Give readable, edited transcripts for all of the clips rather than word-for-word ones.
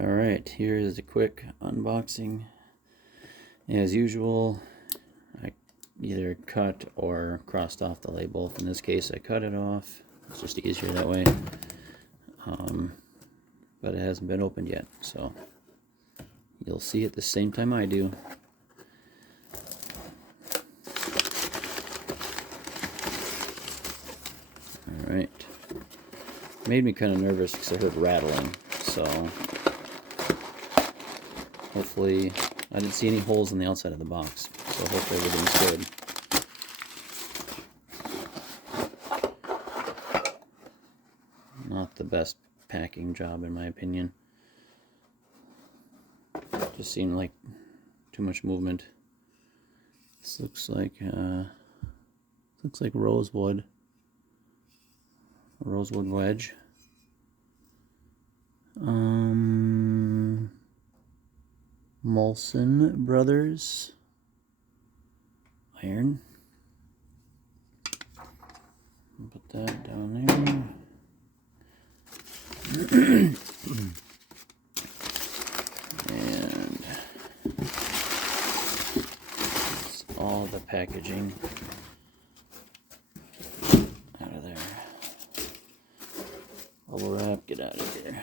Alright, here is a quick unboxing. As usual, I either cut or crossed off the label. In this case, I cut it off. It's just easier that way. But it hasn't been opened yet, so you'll see it the same time I do. Alright. Made me kind of nervous because I heard rattling, so hopefully I didn't see any holes in the outside of the box, so hopefully everything's good. Not the best packing job in my opinion. Just seemed like too much movement. This looks like rosewood. A rosewood wedge. Molson Brothers iron. Put that down there. And that's all the packaging out of there. Bubble wrap, get out of here.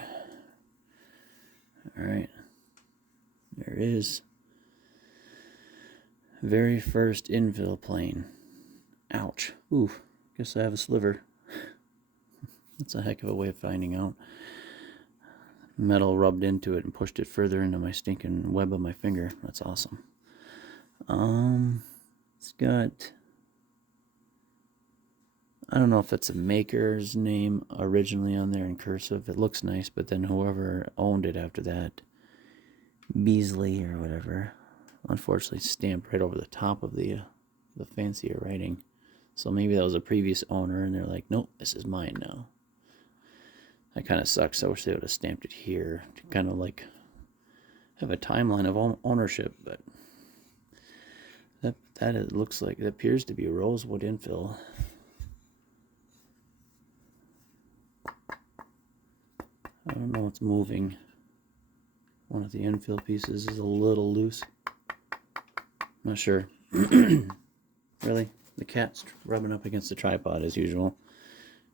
Alright. There it is. Very first infill plane. Ouch. Ooh, guess I have a sliver. That's a heck of a way of finding out. Metal rubbed into it and pushed it further into my stinking web of my finger. That's awesome. It's got, I don't know if it's a maker's name originally on there in cursive. It looks nice, but then whoever owned it after that, Beasley or whatever, unfortunately stamped right over the top of the fancier writing. So maybe that was a previous owner and they're like, nope, this is mine now. That kind of sucks. I wish they would have stamped it here to kind of like have a timeline of ownership, but it looks like, it appears to be rosewood infill. I don't know what's moving. One of the infill pieces is a little loose. Not sure. Really? The cat's rubbing up against the tripod as usual.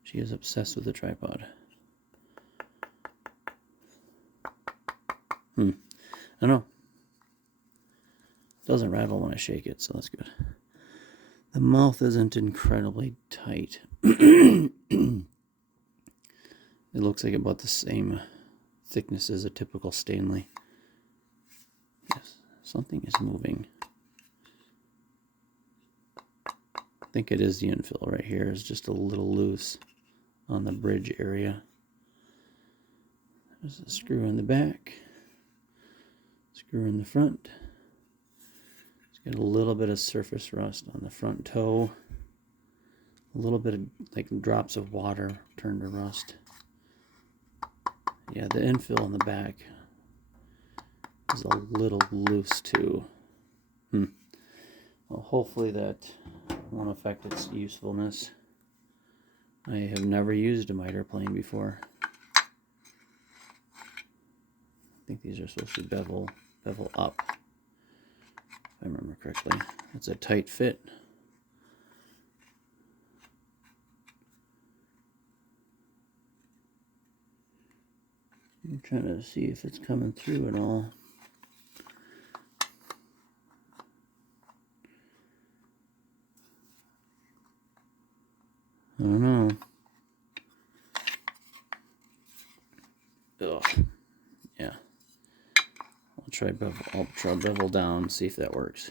She is obsessed with the tripod. I don't know. It doesn't rattle when I shake it, so that's good. The mouth isn't incredibly tight. It looks like about the same thickness as a typical Stanley. Yes, something is moving. I think it is the infill right here. It's just a little loose on the bridge area. There's a screw in the back. Screw in the front. It's got a little bit of surface rust on the front toe. A little bit of like drops of water turned to rust. Yeah, the infill on the back is a little loose too. Well, hopefully that won't affect its usefulness. I have never used a miter plane before. I think these are supposed to bevel up, if I remember correctly. It's a tight fit. I'm trying to see if it's coming through at all. I don't know. Ugh. Yeah. I'll try bevel down, see if that works.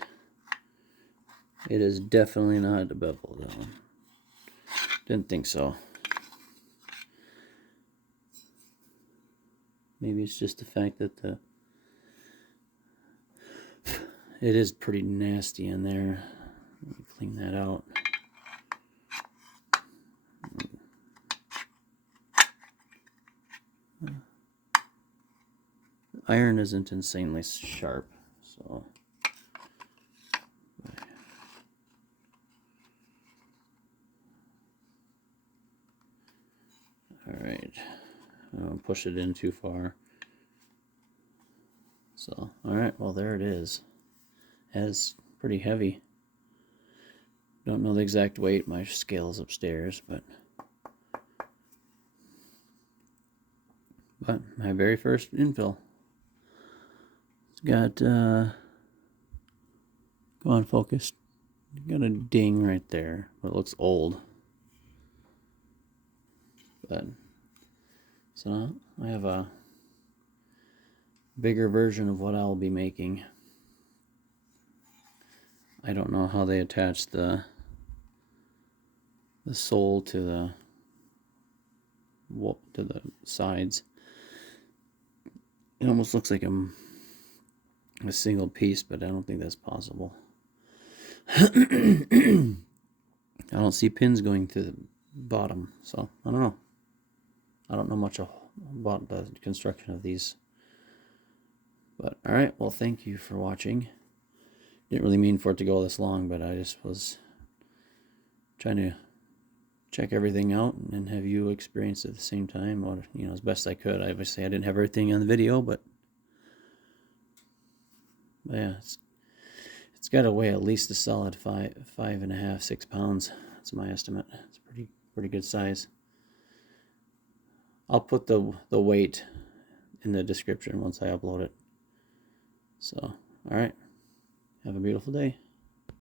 It is definitely not a bevel down. Didn't think so. Maybe it's just the fact that it is pretty nasty in there. Let me clean that out. Iron isn't insanely sharp, so all right. I don't push it in too far. So, alright, well, there it is. It's pretty heavy. Don't know the exact weight. My scale's upstairs, but my very first infill. It's got, go on, focus. Got a ding right there, but it looks old. But, so I have a bigger version of what I'll be making. I don't know how they attach the sole to the sides. It almost looks like a single piece, but I don't think that's possible. I don't see pins going to the bottom, so I don't know. I don't know much about the construction of these. But alright, well, thank you for watching. Didn't really mean for it to go this long, but I just was trying to check everything out and have you experience it at the same time, or, you know, as best I could. Obviously, I didn't have everything on the video, but yeah, it's got to weigh at least a solid 5.5, 6 pounds. That's my estimate. It's pretty good size. I'll put the weight in the description once I upload it. So, all right. Have a beautiful day.